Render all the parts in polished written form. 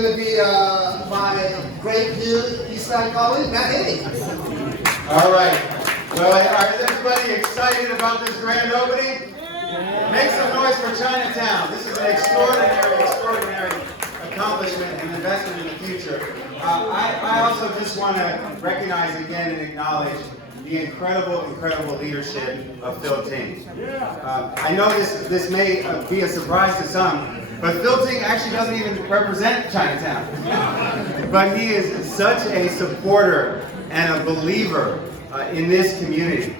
going to be my great East Side colleague, Matt Haney. All right. Well, is everybody excited about this grand opening? Make some noise for Chinatown. This is an extraordinary accomplishment and investment in the future. I also just want to recognize again and acknowledge the incredible leadership of Phil Ting. I know this may be a surprise to some, but Phil Ting actually doesn't even represent Chinatown. But he is such a supporter and a believer in this community.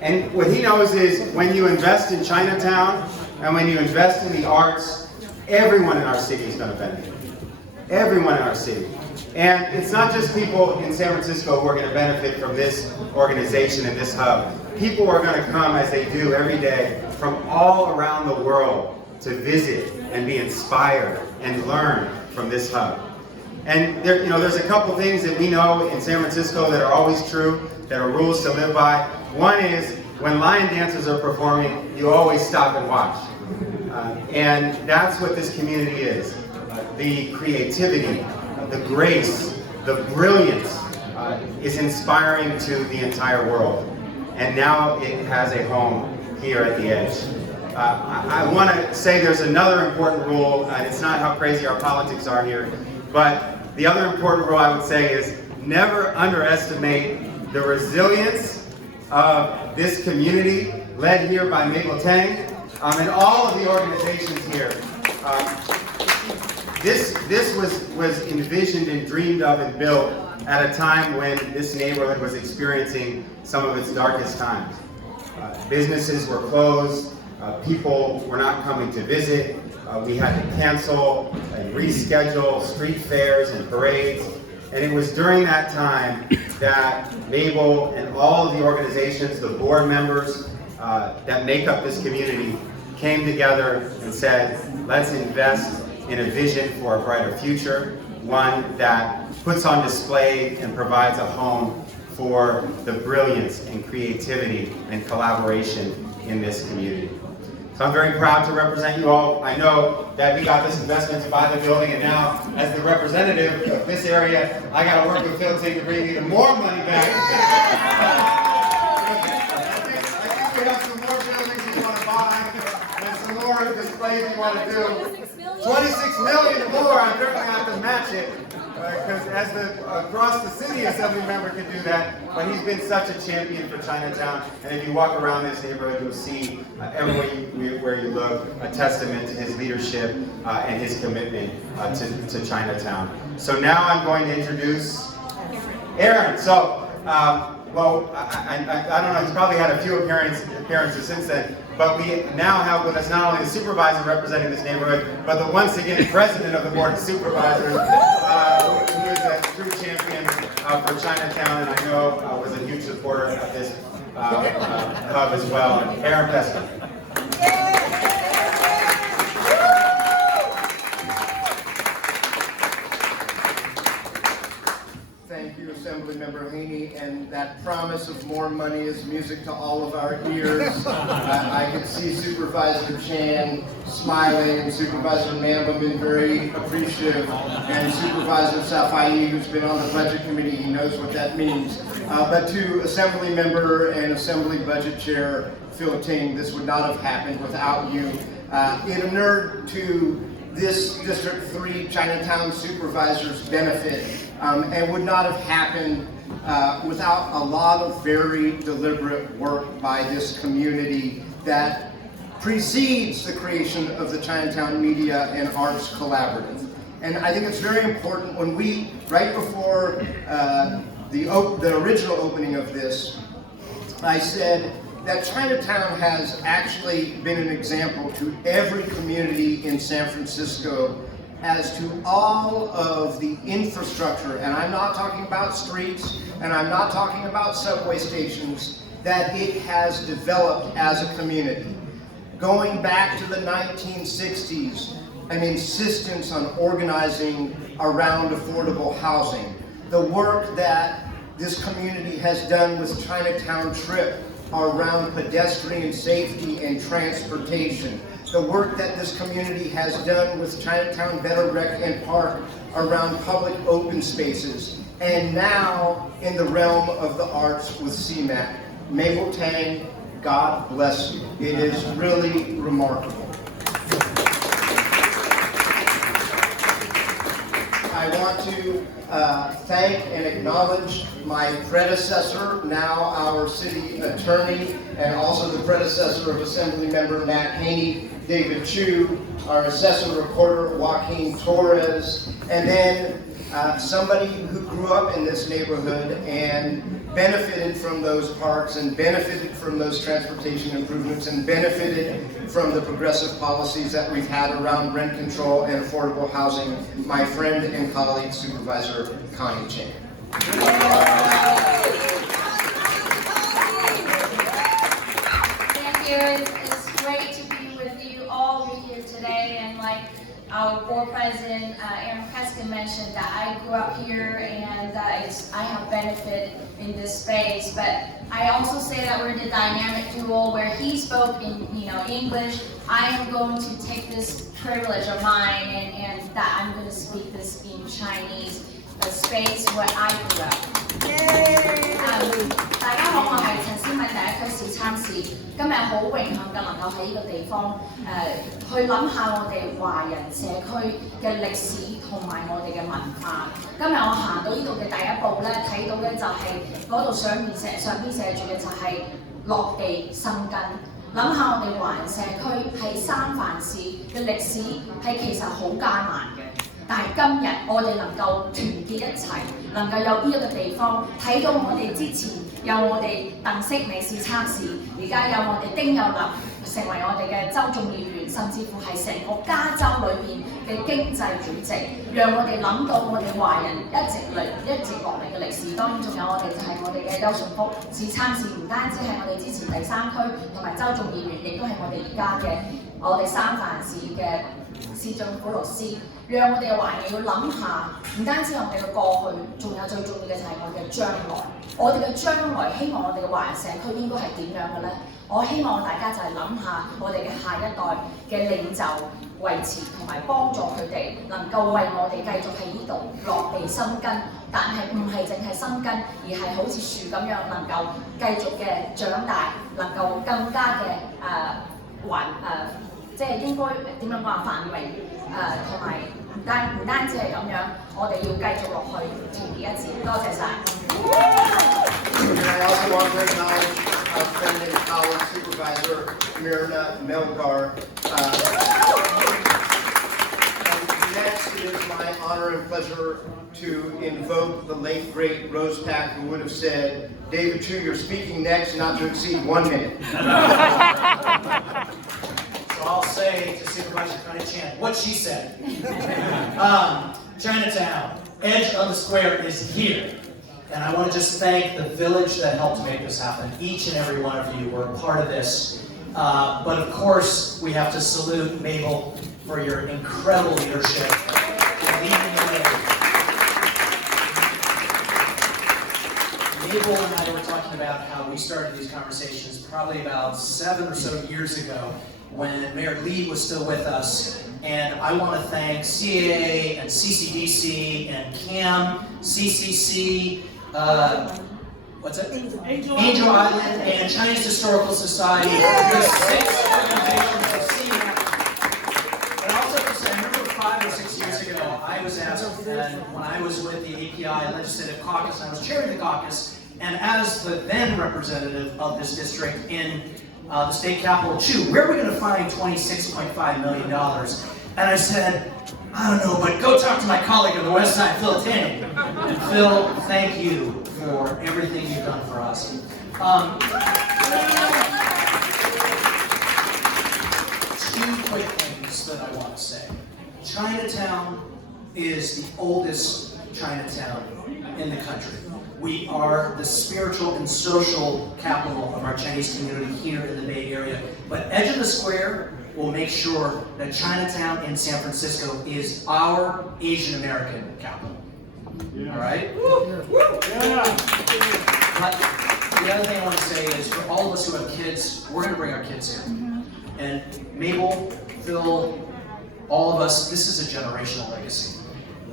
And what he knows is when you invest in Chinatown and when you invest in the arts, everyone in our city is going to benefit. Everyone in our city. And it's not just people in San Francisco who are going to benefit from this organization and this hub. People are going to come, as they do every day, from all around the world to visit and be inspired and learn from this hub. And there's a couple things that we know in San Francisco that are always true, that are rules to live by. One is when lion dancers are performing, you always stop and watch. And that's what this community is. The creativity, the grace, the brilliance is inspiring to the entire world. And now it has a home here at the Edge. I want to say there's another important rule, and it's not how crazy our politics are here, but the other important rule I would say is never underestimate the resilience of this community, led here by Mabel Tang, and all of the organizations here. This was envisioned and dreamed of and built at a time when this neighborhood was experiencing some of its darkest times. Businesses were closed, people were not coming to visit, we had to cancel and reschedule street fairs and parades. And it was during that time that Mabel and all of the organizations, the board members that make up this community, came together and said, let's invest in a vision for a brighter future, one that puts on display and provides a home for the brilliance and creativity and collaboration in this community. So I'm very proud to represent you all. I know that we got this investment to buy the building, and now, as the representative of this area, I got to work with Phil Ting to bring even more money back. I think we have some more buildings you want to buy, and some more displays you want to do. 26 million more, I'm going to have to match it, because as across the city assembly member can do that, but he's been such a champion for Chinatown, and if you walk around this neighborhood, you'll see everywhere where you look, a testament to his leadership and his commitment to Chinatown. So now I'm going to introduce Aaron. So, well, I don't know, he's probably had a few appearances since then, but we now have with us not only the supervisor representing this neighborhood, but the once again president of the Board of Supervisors, who is a true champion for Chinatown, and I know was a huge supporter of this hub as well, Aaron Peskin. Thank you, Assemblymember Haney, and that promise of more money is music to all of our ears. I can see Supervisor Chan smiling, and Supervisor Mamba been very appreciative, and Supervisor Safai, who's been on the Budget Committee, he knows what that means. But to Assemblymember and Assembly Budget Chair Phil Ting, this would not have happened without you. It inured to this District 3 Chinatown supervisors benefit and would not have happened without a lot of very deliberate work by this community that precedes the creation of the Chinatown Media and Arts Collaborative. And I think it's very important when we, right before the original opening of this, I said that Chinatown has actually been an example to every community in San Francisco as to all of the infrastructure, and I'm not talking about streets, and I'm not talking about subway stations, that it has developed as a community. Going back to the 1960s, an insistence on organizing around affordable housing. The work that this community has done with Chinatown Trip around pedestrian safety and transportation. the work that this community has done with Chinatown Better Rec and Park around public open spaces, and now in the realm of the arts with CMAC. Mabel Tang, God bless you. It is really remarkable. I want to thank and acknowledge my predecessor, now our city attorney, and also the predecessor of Assembly Member Matt Haney, David Chu, our assessor recorder Joaquin Torres, and then somebody who grew up in this neighborhood and benefited from those parks and benefited from those transportation improvements and benefited from the progressive policies that we've had around rent control and affordable housing, my friend and colleague, Supervisor Connie Chinn. Thank you. It's great to be with you all here today, and like our board president, Aaron Preston, mentioned that I grew up here and I have benefited in this space. But I also say that we're the dynamic duo where he spoke in English. I am going to take this privilege of mine and that I'm going to speak this in Chinese, a space where I grew up. 大家好，我係陳思敏，第一區市參事。今日好榮幸嘅能夠喺呢個地方去諗下我哋華人社區嘅歷史同埋我哋嘅文化。今日我行到呢度嘅第一步咧，睇到咧就係嗰度上邊寫住嘅就係落地生根。諗下我哋華人社區喺三藩市嘅歷史係其實好艱難嘅。 但係今日我哋能夠團結一齊，能夠有呢一個地方睇到我哋之前有我哋鄧式美市參事，而家有我哋丁有立成為我哋嘅州眾議員，甚至乎係成個加州裏邊嘅經濟主席，讓我哋諗到我哋華人一直落嚟嘅歷史。當然仲有我哋就係我哋嘅邱順福市參事，唔單止係我哋之前第三區同埋州眾議員，亦都係我哋而家嘅我哋三藩市嘅市長普魯斯。 讓我哋嘅華人要諗下，唔單止我哋嘅過去，仲有最重要嘅就係我哋嘅將來。我哋嘅將來，希望我哋嘅華人社區應該係點樣嘅咧？我希望大家就係諗下我哋嘅下一代嘅領袖維持同埋幫助佢哋，能夠為我哋繼續喺呢度落地生根。但係唔係淨係生根，而係好似樹咁樣能夠繼續嘅長大，能夠更加嘅即係應該點樣講繁榮同埋唔單止係咁樣，我哋要繼續落去團結一致。多謝晒。And I also want to acknowledge our friend and colleague Supervisor Myrna Melgar. And next it is my honor and pleasure to invoke the late great Rose Pack, who would have said, "David Chu, you're speaking next, not to exceed 1 minute." I'll say to Supervisor Connie Chinn what she said. Chinatown, edge of the square is here. And I want to just thank the village that helped make this happen. Each and every one of you were a part of this. But of course, we have to salute Mabel for your incredible leadership. Mabel and I were talking about how we started these conversations probably about 7 or so years ago, when Mayor Lee was still with us. And I want to thank CAA and CCDC and CAM, CCC, what's that? Angel Island and Chinese Historical Society. There's 6 organizations of CMAC. And I also have to say, I remember 5 or 6 years ago, I was asked, and when I was with the API Legislative Caucus, I was chairing the caucus, and as the then representative of this district in the state capital, Chu, where are we going to find $26.5 million? And I said, I don't know, but go talk to my colleague on the West Side, Phil Tang. And Phil, thank you for everything you've done for us. 2 quick things that I want to say. Chinatown is the oldest Chinatown in the country. We are the spiritual and social capital of our Chinese community here in the Bay Area. But Edge of the Square will make sure that Chinatown in San Francisco is our Asian American capital. Yeah. All right? Yeah. But the other thing I want to say is, for all of us who have kids, we're going to bring our kids here. And Mabel, Phil, all of us, this is a generational legacy.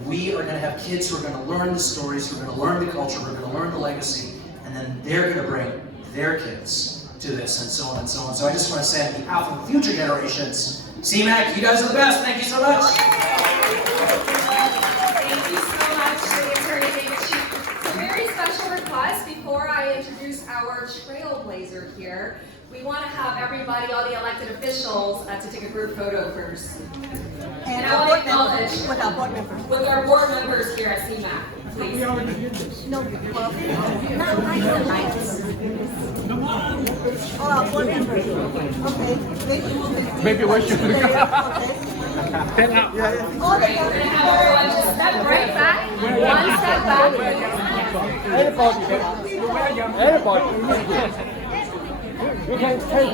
We are going to have kids who are going to learn the stories, who are going to learn the culture, who are going to learn the legacy, and then they're going to bring their kids to this, and so on and so on. So I just want to say on behalf of future generations, CMAC, you guys are the best. Thank you so much. Thank you so much for the Attorney David Chinn. A very special request before I introduce our trailblazer here. We want to have everybody, all the elected officials, to take a group photo first. And I want to acknowledge with our board members here at CMAC, please. Board members. Okay. Maybe we should look Okay, we're going to have everyone just step right back, one step back. Anybody. You can take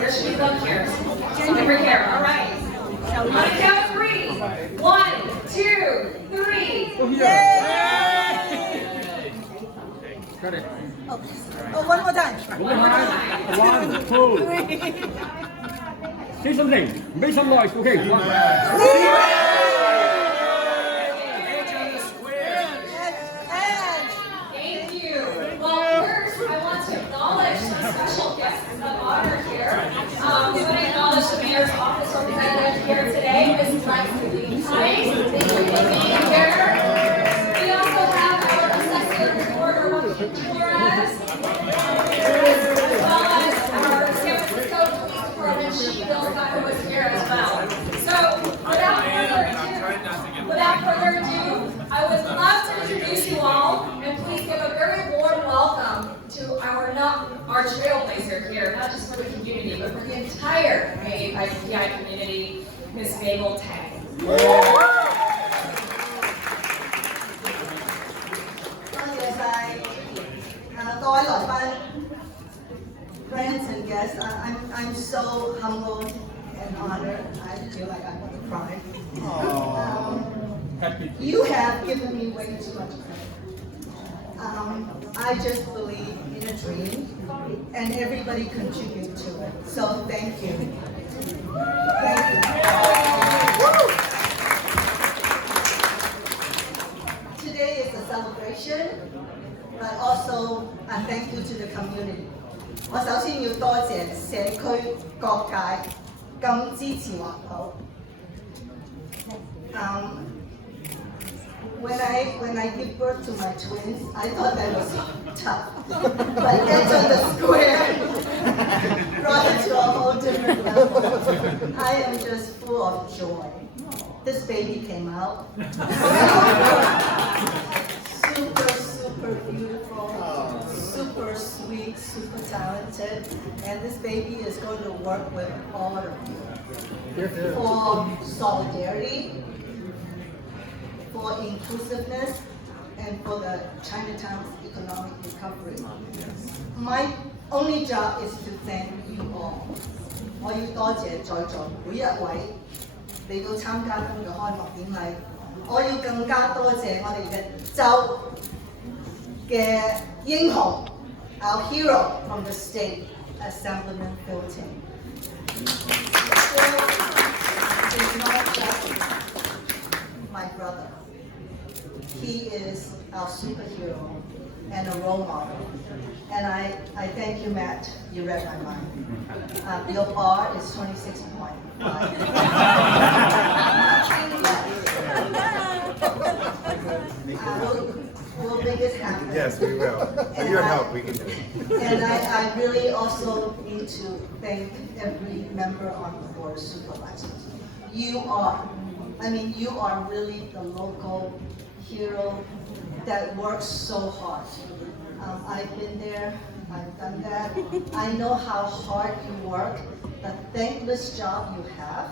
Where should we look here? Over here, all right. On a count of 3. 1, 2, 3. Got it. Oh, one more time. 1, 2. Say something. Make some noise. Okay. Thank you. Well, first, I want to acknowledge some special guests of honor here. We want to acknowledge the Mayor's Office representative here today, Ms. Lex Lee. Thank you for being here. We also have our Assessor Recorder, Joaquin Torres, as well as our San Francisco Police Department Chief Bill Scott, who was here as well. So, without further ado, I would love to introduce you all, and please give a very warm welcome to our trailblazer here, not just for the community, but for the entire PI community, Ms. Mabel Tang. 各位來賓 friends and guests, I'm so humbled and honored. I feel like I'm going to cry. You have given me way too much credit. I just believe in a dream, and everybody contributed to it. So thank you. Thank you. Today is a celebration, but also a thank you to the community. 我首先要多謝社區各界咁支持環保。When I give birth to my twins, I thought that was tough. But enter the square brought it to a whole different level. I am just full of joy. This baby came out. Super beautiful, super sweet, super talented, and this baby is going to work with all of you for solidarity, for inclusiveness, and for the Chinatown's economic recovery. My only job is to thank you all. 我要多謝在座每一位嚟到參加今日開幕典禮，我要更加多謝我哋嘅州嘅英雄 our hero from the state, Assemblyman Phil Ting. Phil is not just my brother. He is our superhero and a role model. And I thank you, Matt. You read my mind. Your bar is 26.5. We'll make it happen. Yes, we will. With your help, we can do it. And I really also need to thank every member on the board of supervisors. You are really the local hero that works so hard. I've been there, I've done that. I know how hard you work, the thankless job you have.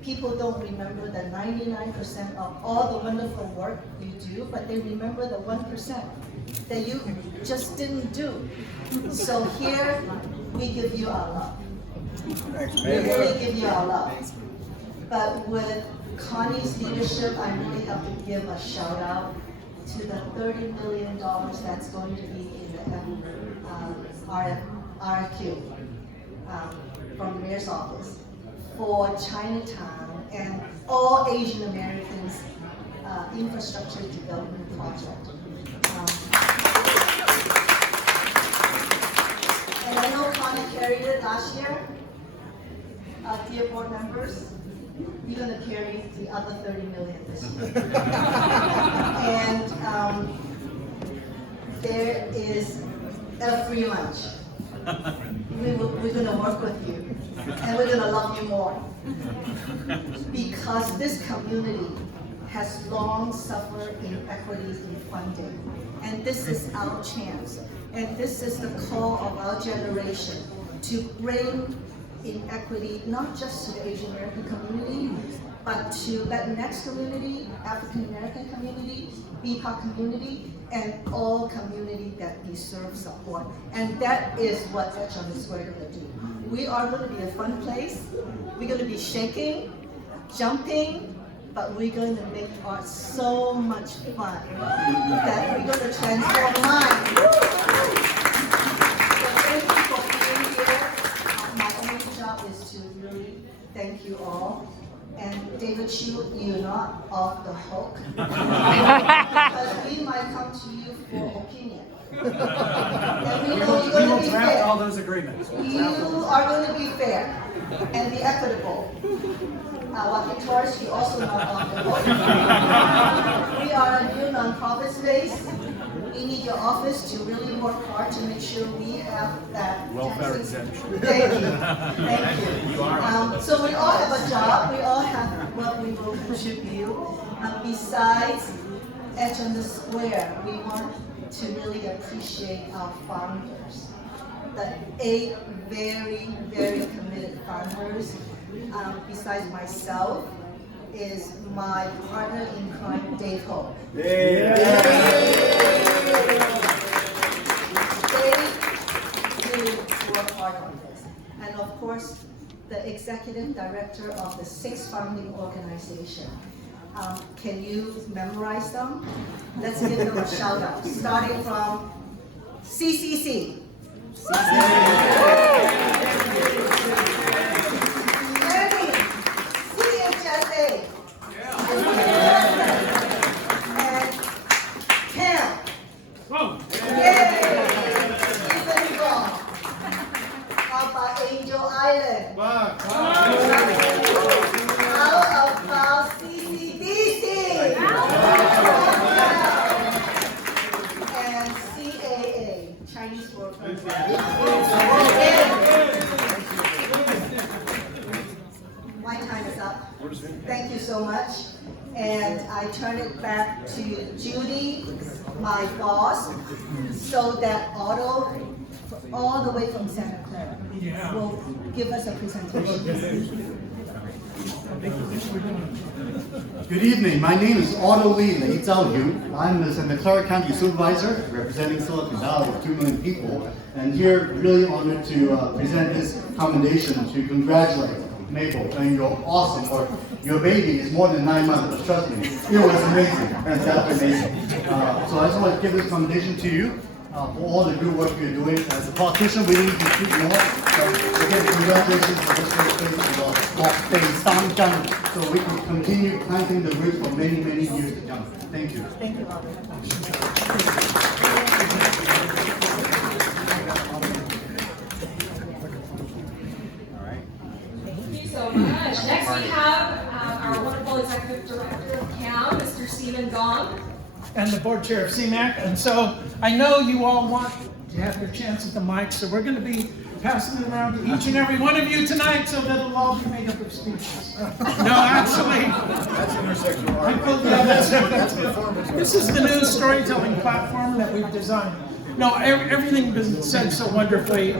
People don't remember the 99% of all the wonderful work you do, but they remember the 1% that you just didn't do. So here, we give you our love. We really give you our love. But with Connie's leadership, I really have to give a shout out to the $30 million that's going to be in the RFQ from the mayor's office for Chinatown and all Asian Americans infrastructure development project. And I know Connie carried it last year. Dear board members, you're going to carry the other $30 million this year. And there is a free lunch. We're going to work with you, and we're going to love you more. Because this community has long suffered inequities in funding, and this is our chance. And this is the call of our generation to bring inequity not just to the Asian American community, but to Latinx community, African American community, BIPOC community, and all community that deserve support. And that is what Etch on the Square is going to do. We are going to be a fun place. We're going to be shaking, jumping, but we're going to make art so much fun that we're going to transform lives. So thank you for being here. My only job is to really thank you all. And David Chu, you're not off the hook. Because we might come to you for opinion. And we know you're going to be fair. all those agreements. You are going to be fair and be equitable. Joaquin Torres, you also not off the hook. We are a new nonprofit space. We need your office to really work hard to make sure we have that welfare exemption. Thank you. Thank you. So we all have a job. We all have what we will contribute. Besides Etch on the Square, we want to really appreciate our founders. The 8 very, very committed founders. Besides myself, is my partner in crime, Dave Ho. They really work hard on this. And of course, the executive director of the 6 founding organization. Can you memorize them? Let's give them a shout out. Starting from CCC. My time is up. Thank you so much. And I turn it back to Judy, my boss, so that Otto, all the way from Santa Clara, will give us a presentation. Good evening. My name is Otto Lee Lei Zhao Yu. I'm the Santa Clara County Supervisor representing Silicon Valley with 2 million people, and here really honored to present this commendation to congratulate Mabel and your awesome work. Your baby is more than 9 months, trust me. It was amazing, and that's amazing. So I just want to give this commendation to you for all the good work you're doing. As a politician, we need to do more. So again, congratulations for this great place, so we can continue planting the roots for many, many years to come. Thank you. Thank you, Robert. Thank you so much. Next we have our wonderful Executive Director of CAM, Mr. Stephen Gong. And the board chair of CMAC. And so I know you all want to have your chance at the mic, so we're going to be passing it around to each and every one of you tonight so that it'll all be made up of speeches. No, actually. That's intersectional art. This is the new storytelling platform that we've designed. No, everything has been said so wonderfully.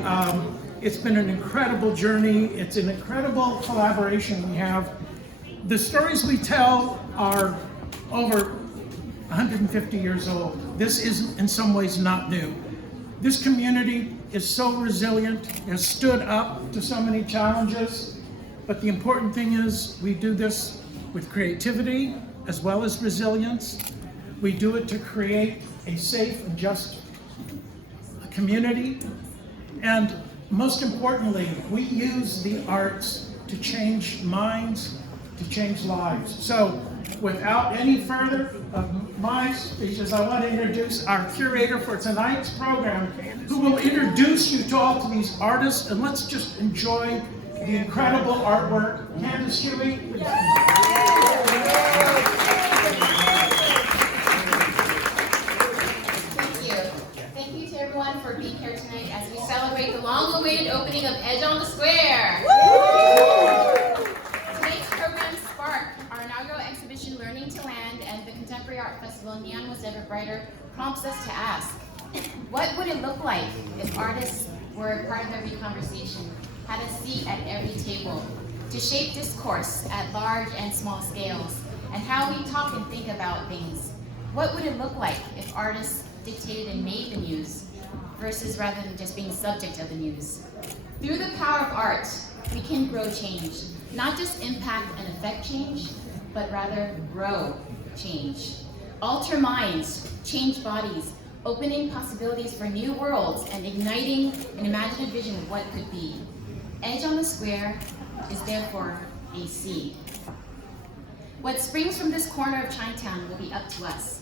It's been an incredible journey. It's an incredible collaboration we have. The stories we tell are over 150 years old. This is in some ways not new. This community is so resilient, has stood up to so many challenges, but the important thing is we do this with creativity as well as resilience. We do it to create a safe and just community. And most importantly, we use the arts to change minds, to change lives. So without any further of my speeches, I want to introduce our curator for tonight's program, who will introduce you to all of these artists, and let's just enjoy the incredible artwork. Candace Huey. Thank you to everyone for being here tonight as we celebrate the long-awaited opening of Edge on the Square. Tonight's program Spark, our inaugural exhibition Learning to Land, and the Contemporary Art Festival Neon Was Ever Brighter prompts us to ask, what would it look like if artists were part of every conversation, had a seat at every table, to shape discourse at large and small scales, and how we talk and think about things? What would it look like if artists dictated and made the news, versus rather than just being subject of the news? Through the power of art, we can grow change. Not just impact and affect change, but rather grow change. Alter minds, change bodies, opening possibilities for new worlds, and igniting an imaginative vision of what could be. Edge on the Square is therefore a seed. What springs from this corner of Chinatown will be up to us.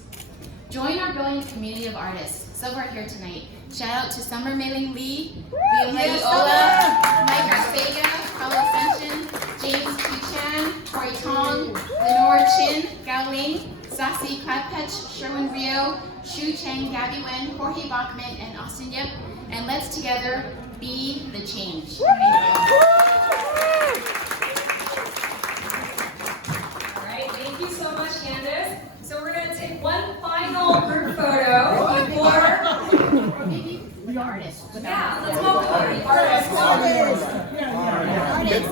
Join our brilliant community of artists. Some are here tonight. Shout out to Summer Mei-Ling Lee, Leonie Ola, Mike Arcega, Carlo Ascension, James Q. Chan, Tori Tong, Lenore Chinn, Gao Ling, Sasi Kladpech, Sherwin Rio, Shu Cheng, Gabby Wen, Jorge Bachman, and Austin Yip. And let's together be the change. All right, thank you so much, Candace. So we're going to take one final group photo before... Maybe the artist. Yeah, let's go with the artist. Yeah. Artist.